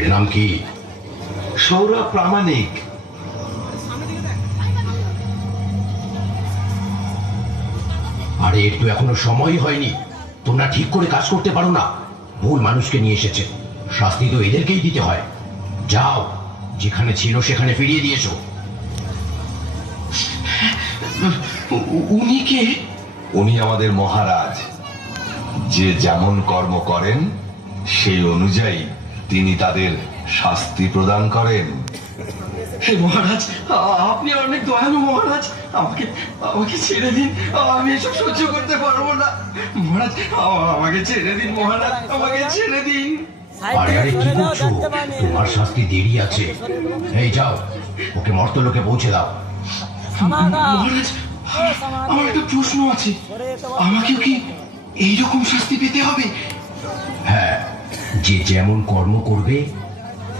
এর নাম কি? সৌরভ প্রামাণিক। আরে এর তো এখনো সময় হয়নি। তোমরা ঠিক করে কাজ করতে পারো না। ভুল মানুষকে নিয়ে এসেছে, শাস্তি তো এদেরকেই দিতে হয়। যাও, যেখানে ছিল সেখানে ফিরিয়ে দিয়েছো। উনি কে? উনি আমাদের মহারাজ। যে যেমন কর্ম করেন সেই অনুযায়ী তিনি তাদের শাস্তি প্রদান করেন। হে মহারাজ, আপনি অনেক দয়ালু মহারাজ। আমাকে আমাকে ছেড়ে দিন, আমি এসব সহ্য করতে পারবো না মহারাজ। আমাকে ছেড়ে দিন মহারাজ, আমাকে ছেড়ে দিন। আরে আরে কি করছো? তোমার শাস্তি দেরি আছে। এই যাও, ওকে মর্তলোকে পৌঁছে দাও। মহারাজ, আমার একটা প্রশ্ন আছে। আমাকেও কি এইরকম শাস্তি পেতে হবে? হ্যাঁ, যে যেমন কর্ম করবে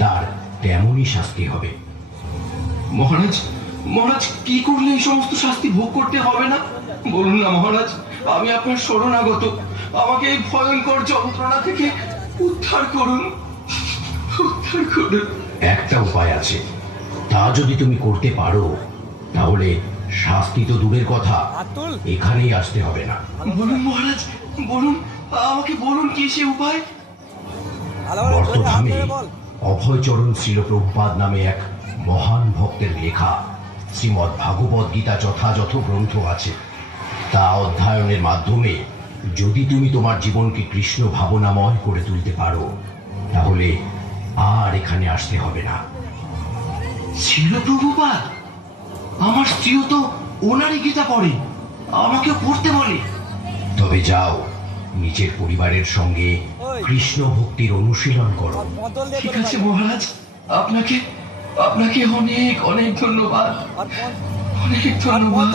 তার তেমনই শাস্তি হবে। মহারাজ, মহারাজ কি করলে এই সমস্ত শাস্তি ভোগ করতে হবে না? বলুন না মহারাজ, আমি আপনার শরণাগত। আমাকে এই ভয়ঙ্কর যন্ত্রণা থেকে উদ্ধার করুন, উদ্ধার করুন। একটা উপায় আছে, তা যদি তুমি করতে পারো তাহলে শাস্তি তো দূরের কথা, এখানেই আসতে হবে না। বলুন মহারাজ, বলুন, আমাকে বলুন কি সে উপায়? বর্তমানে অভয়চরণ শ্রীল প্রভুপাদ নামে এক মহান ভক্তের লেখা শ্রীমদ্ ভাগবত গীতা যথাযথ গ্রন্থ আছে। তা অধ্যয়নের মাধ্যমে যদি তুমি তোমার জীবনকে কৃষ্ণ ভাবনাময় করে তুলতে পারো তাহলে আর এখানে আসতে হবে না। ছিল প্রভুপাদ, আমার স্ত্রীও তো ওনারই গীতা পড়ে, আমাকেও পড়তে বলে। তবে যাও, নিজের পরিবারের সঙ্গে কৃষ্ণ ভক্তির অনুশীলন করো। ঠিক আছে মহারাজ, আপনাকে আপনাকে অনেক অনেক ধন্যবাদ, অনেক ধন্যবাদ।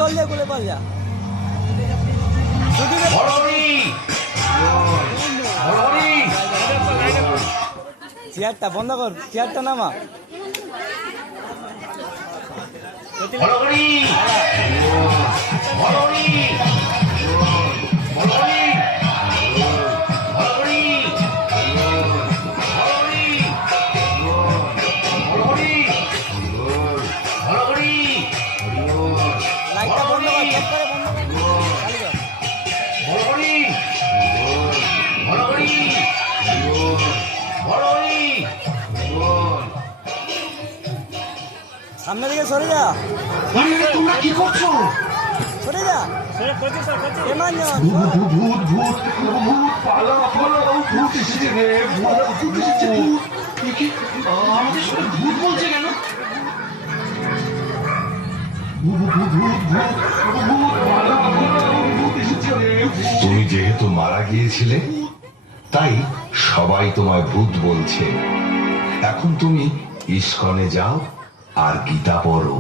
চেয়ারটা বন্ধ কর, চেয়ারটা নামা। লাইটটা বন্ধ কর, চেক করে বন্ধ কর, সামনে দিকে সরে যা। আরে আরে, তোমরা কি করছো? সরে যা। ভূত ভূত ভূত ভূত, পালাও পালাও, ভূত এসেছে রে, ভূত এসেছে, ভূত। একে আমাদের সঙ্গে ভূত বলছে কেন? ভূত ভূত ভূত ভূত ভূত, পালাও পালাও, ভূত এসেছে রে। তুমি যেহেতু মারা গিয়েছিলে তাই সবাই তোমায় ভূত বলছে। এখন তুমি ইস্কনে যাও আর গীতা পড়ো।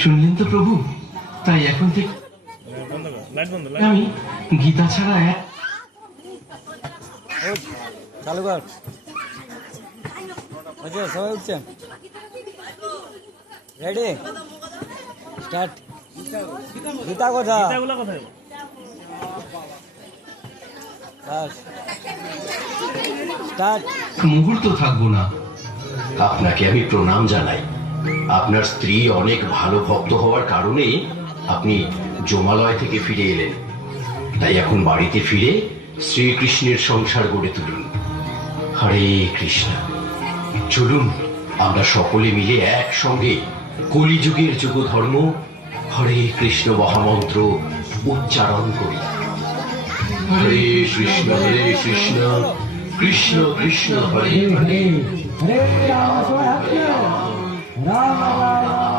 শুনলেন তো প্রভু, তাই এখন থেকে আমি গীতা ছাড়া চালু কর। আচ্ছা, সবাই উঠছে, রেডি, স্টার্ট। গীতা কথা স্টার্ট। মুহূর্ত থাকবো না। আপনাকে আমি প্রণাম জানাই। আপনার স্ত্রী অনেক ভালো ভক্ত হওয়ার কারণে আপনি জমালয় থেকে ফিরে এলেন। তাই এখন বাড়িতে ফিরে শ্রীকৃষ্ণের সংসার গড়ে তুলুন। হরে কৃষ্ণ। চলুন আমরা সকলে মিলে একসঙ্গে কলিযুগের যুগ ধর্ম হরে কৃষ্ণ মহামন্ত্র উচ্চারণ করি। হরে কৃষ্ণ কৃষ্ণ কৃষ্ণ হরে হরে, হরে রাম রাম রাম।